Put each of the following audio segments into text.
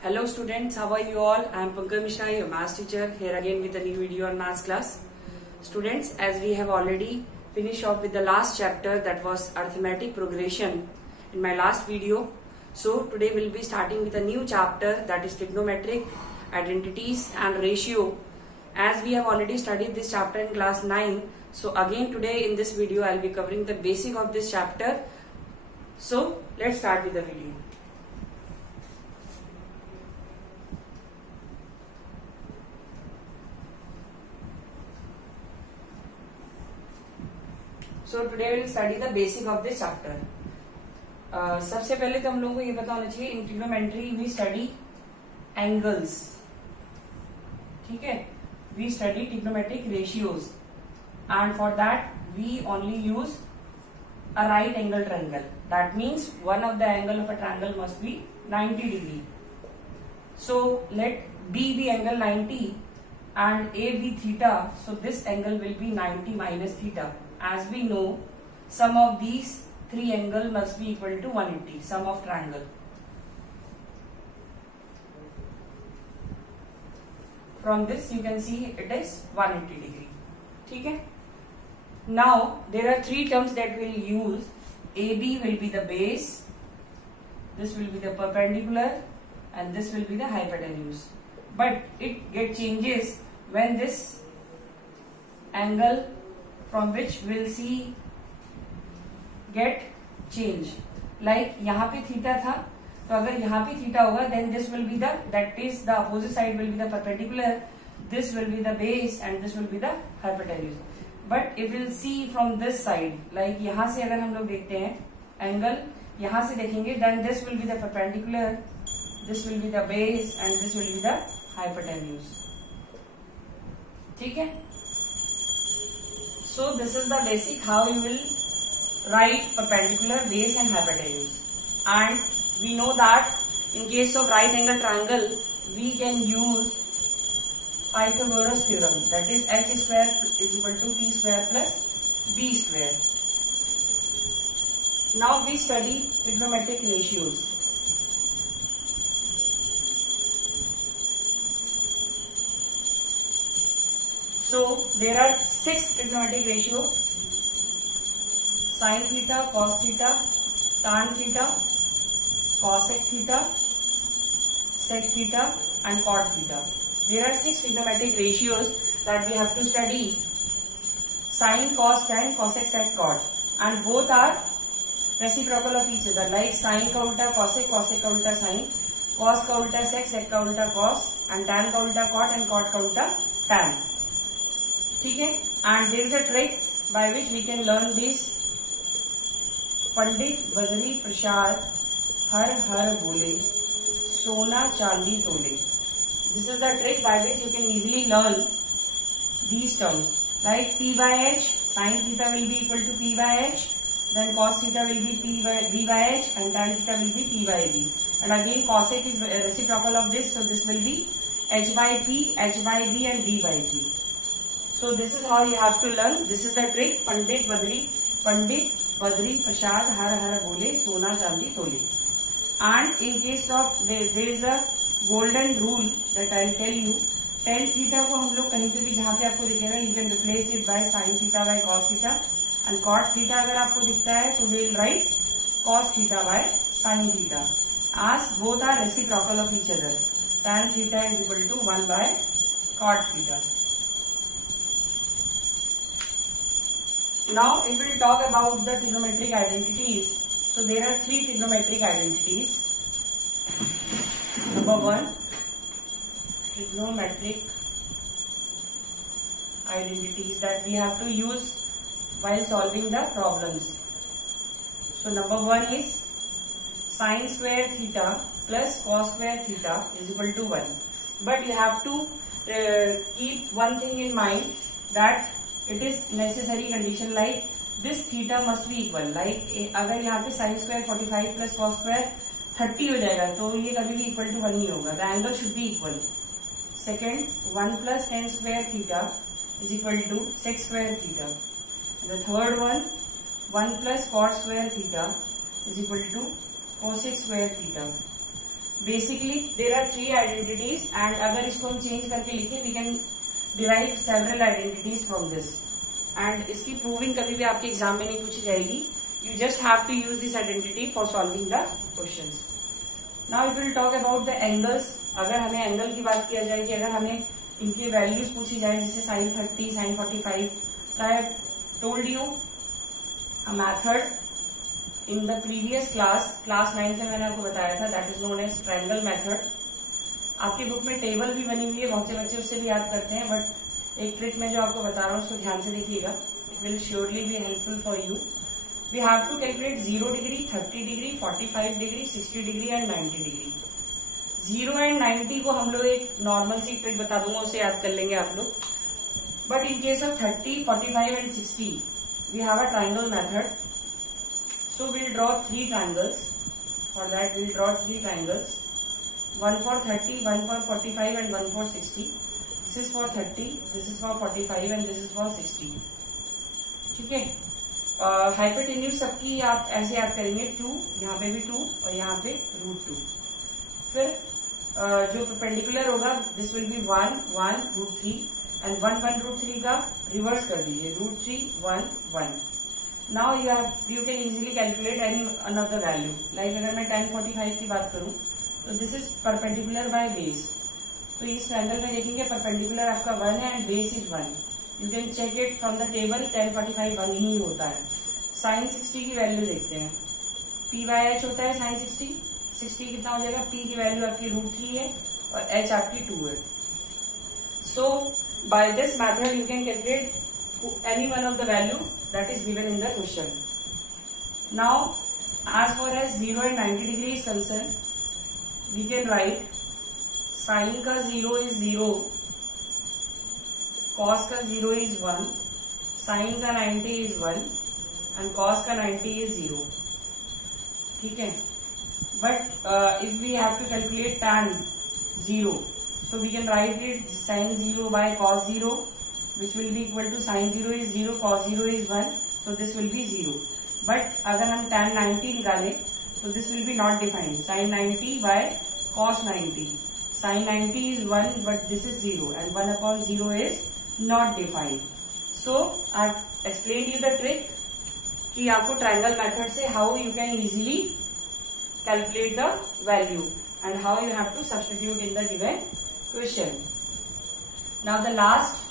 Hello students, how are you all? I am Pankaj Mishra, your maths teacher, here again with a new video on maths class. Students, as we have already finished off with the last chapter, that was arithmetic progression in my last video. So today we will be starting with a new chapter, that is trigonometric identities and ratio. As we have already studied this chapter in class 9, so again today in this video I will be covering the basic of this chapter. So let's start with the video. So today we will study the basic of this chapter. सबसे पहले तो हम लोगों को ये पता होना चाहिए, in trigonometry we study angles. ठीक है, we study trigonometric ratios and for that we only use a right angle triangle. That means one of the angle of a triangle must be 90 degree. So let D be angle 90 and A be theta. So this angle will be 90 minus theta. As we know, sum of these three angles must be equal to 180. Sum of triangle. From this you can see it is 180 degree. ठीक है. Now there are three terms that we will use. AB will be the base, this will be the perpendicular, and this will be the hypotenuse. But it get changes when this angle from which we'll see get change. Like यहाँ पे theta था, तो अगर यहाँ पे theta होगा, then this will be the, that is the opposite side will be the perpendicular, this will be the base, and this will be the hypotenuse. But if we'll see from this side, like यहाँ से अगर हम लोग देखते हैं angle, यहाँ से देखेंगे, then this will be the perpendicular, this will be the base, and this will be the hypotenuse. ठीक है? So this is the basic how you will write perpendicular, base, and hypotenuse. And we know that in case of right angle triangle, we can use Pythagoras theorem, that is h square is equal to p square plus b square. Now we study trigonometric ratios. So there are 6 trigonometric ratios: sin theta, cos theta, tan theta, cosec theta, sec theta, and cot theta. There are 6 trigonometric ratios that we have to study: sin, cos, tan, cosec, sec, cot, and both are reciprocal of each other. Like sin का उल्टा cosec, cosec का उल्टा sin, cos का उल्टा sec, sec का उल्टा cos, and tan का उल्टा cot and cot का उल्टा tan. ठीक है? And there is a trick by which we can learn this. पंडित बजरी प्रसाद हर हर बोले, सोना चांदी तोले. This is the trick by which you can easily learn these terms. Like p by h, sin theta will be equal to p by h, then cos theta will be b by h, and tan theta will be p by b. And again cosec is reciprocal of this, so this will be h by p, h by b, and b by p. So this is how you have to learn. This is the trick. Pandit Badri Prasad har har bole, sona chandi tole. And in case of there is a golden rule that I will tell you. tan theta को हम लोग कहीं पे भी जहाँ पे आपको दिखेगा, you can replace it by sin theta by cos theta, and cot theta अगर आपको दिखता है तो we'll write cos theta by sin theta, as both are reciprocal of each other. Tan theta is equal to 1 by cot theta. Now if we talk about the trigonometric identities, so there are 3 trigonometric identities. Number 1, trigonometric identities that we have to use while solving the problems. So number 1 is sin square theta plus cos square theta is equal to 1. But you have to keep one thing in mind, that it is necessary condition, like this theta must be equal. Like अगर यहाँ पे sin square 45 plus cos square 30 हो जाएगा, तो ये कभी भी equal to 1 ही होगा. The angle should be equal. Second, 1 plus tan square theta is equal to sec square theta. And the third one, 1 plus cot square theta is equal to cosec square theta. Basically there are 3 identities and अगर इसको हम change करके लिखें we can derive several identities from this and इसकी proving कभी भी आपके exam में नहीं पूछी जाएगी. You just have to use this identity for solving the questions. Now if will talk about the angles. अगर हमें एंगल की बात किया जाए कि अगर हमें इनके वैल्यूज पूछी जाए जैसे sin 30, sin 45, तो I have told you a method in the previous class 9 में मैंने आपको बताया था, that is known as triangle method. आपकी बुक में टेबल भी बनी हुई है, बहुत से बच्चे उससे भी याद करते हैं, बट एक ट्रिक मैं जो आपको बता रहा हूँ उसको ध्यान से देखिएगा. It will surely be helpful for you. We have to calculate 0 degree, 30 degree, 45 degree, 60 degree and 90 degree. 0 and 90 को हम लोग एक नॉर्मल सी ट्रिक बता दूंगा, उसे याद कर लेंगे आप लोग. But in case of 30, 45 and 60 we have a triangle method. So we'll draw 3 triangles. For that we'll draw 3 triangles. One for 30, one for 45 and one for 60. This is for 30, this is for 45 and this is for 60. ठीक है. Hypotenuse सबकी आप ऐसे याद करेंगे 2, यहाँ पे भी 2 और यहाँ पे √2. फिर जो परपेंडिकुलर होगा दिस विल बी 1, 1, √3 एंड 1, 1, √3 का रिवर्स कर दीजिए √3, 1, 1. Now you can easily calculate any another value. Like अगर मैं tan 45 की बात करूं तो this is perpendicular by base. तो इस ट्रायंगल में देखेंगे परपेंडिकुलर आपका 1 है and base is 1. You can check it from the table. tan 45 1 ही होता है. sin 60 की वैल्यू देखते हैं. p/h होता है sin 60. 60 कितना हो जाएगा? p की वैल्यू आपकी √3 है और h आपकी 2 है. So by this method you can calculate any one of the value that is given in the question. Now, as far as 0 and 90 degree is concerned, we can write sin का 0 is 0, cos का 0 is 1, sin का 90 is 1 and cos का 90 is 0. ठीक है. But if we have to calculate tan 0, so we can write it sin 0 by cos 0. Which will be equal to sin 0 is 0, cos 0 is 1, so this will be 0. But अगर हम tan 90 निकालें तो this will be not defined. Sin 90 by cos 90. Sin 90 is 1 but this is 0 and 1 upon 0 is not defined. So I have explained you the trick कि आपको triangle method से how you can easily calculate the value and how you have to substitute in the given question. Now the last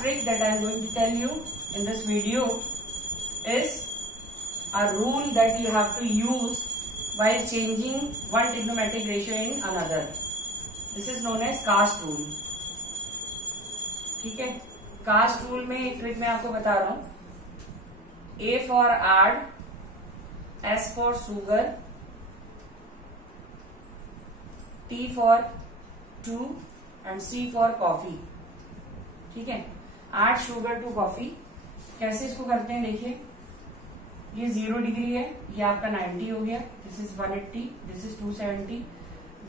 trick that I am going to tell you in this video is a rule that you have to use while changing one trigonometric ratio in another. This is known as cast rule. ठीक है. cast rule में एक trick मैं आपको बता रहा हूं. A for add, S for sugar, T for 2 and C for coffee. ठीक है. Add sugar to coffee. कैसे इसको करते हैं देखिए. ये 0 डिग्री है, ये आपका 90 हो गया. This is 180, this is 270.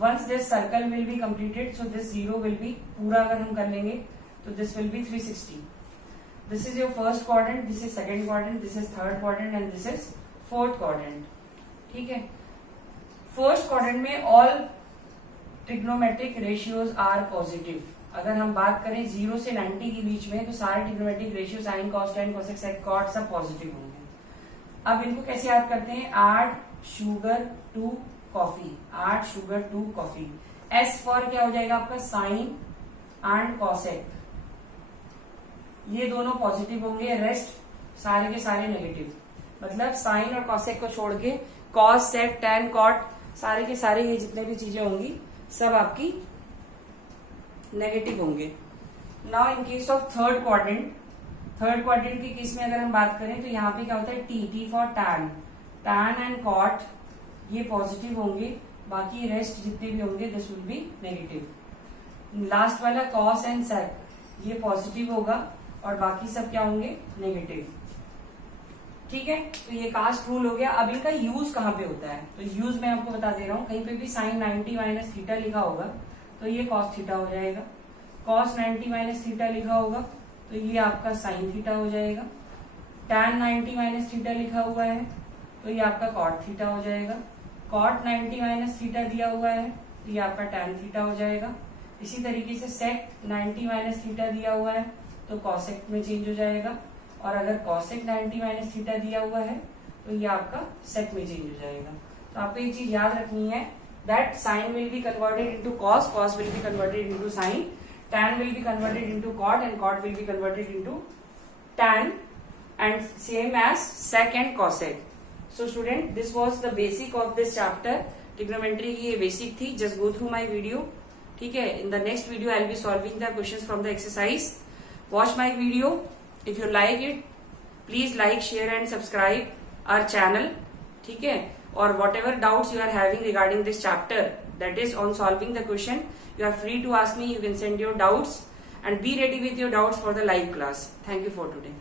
Once this circle will be completed so this 0 will be पूरा अगर हम कर लेंगे तो this will be 360. This is your first quadrant, this is second quadrant, this is third quadrant and this is fourth quadrant. ठीक है. First quadrant में all trigonometric ratios are positive. अगर हम बात करें 0 से 90 के बीच में तो सारे trigonometric ratio sine, cos, tan, cosec, sec, cot सब पॉजिटिव होंगे. अब इनको कैसे याद करते हैं? Add sugar to coffee. Add sugar to coffee. S for क्या हो जाएगा आपका? Sine and cosec. ये दोनों पॉजिटिव होंगे, रेस्ट सारे के सारे नेगेटिव. मतलब साइन और कॉसेक को छोड़ के कॉस, सेक, टेन, कॉट सारे के सारे ये जितने भी चीजें होंगी सब आपकी नेगेटिव होंगे. Now in case of third quadrant की केस में अगर हम बात करें तो यहाँ पे क्या होता है? T for tan. Tan and cot ये पॉजिटिव होंगे, बाकी रेस्ट जितने भी होंगे this will be negative. Last वाला कॉस एंड सेक ये पॉजिटिव होगा और बाकी सब क्या होंगे? नेगेटिव. ठीक है. तो ये कास्ट रूल हो गया. अब इनका यूज कहाँ पे होता है? तो यूज मैं आपको बता दे रहा हूँ. कहीं पे भी साइन 90 माइनस थीटा लिखा होगा तो ये कॉस थीटा हो जाएगा. कॉस 90 माइनस थीटा लिखा होगा तो ये आपका साइन थीटा हो जाएगा. टैन 90 माइनस थीटा लिखा हुआ है तो ये आपका कॉट थीटा हो जाएगा. कॉट 90 माइनस थीटा दिया हुआ है तो ये आपका tan थीटा हो जाएगा। इसी तरीके से सेक 90 माइनस थीटा दिया हुआ है तो कॉसेक में चेंज हो जाएगा, और अगर कॉसेक 90 माइनस थीटा दिया हुआ है तो ये आपका सेक में चेंज हो जाएगा। तो आपको ये चीज याद रखनी है that sine will be converted into cos, cos will be converted into sine, tan will be converted into cot and cot will be converted into tan, and same as sec and cosec. So student, this was the basic of this chapter. Trigonometry की ये basic थी. Just go through my video. ठीक है. In the next video, I'll be solving the questions from the exercise. Watch my video. If you like it, please like, share and subscribe our channel. ठीक है. Or whatever doubts you are having regarding this chapter, that is on solving the question, you are free to ask me. You can send your doubts and be ready with your doubts for the live class. Thank you for today.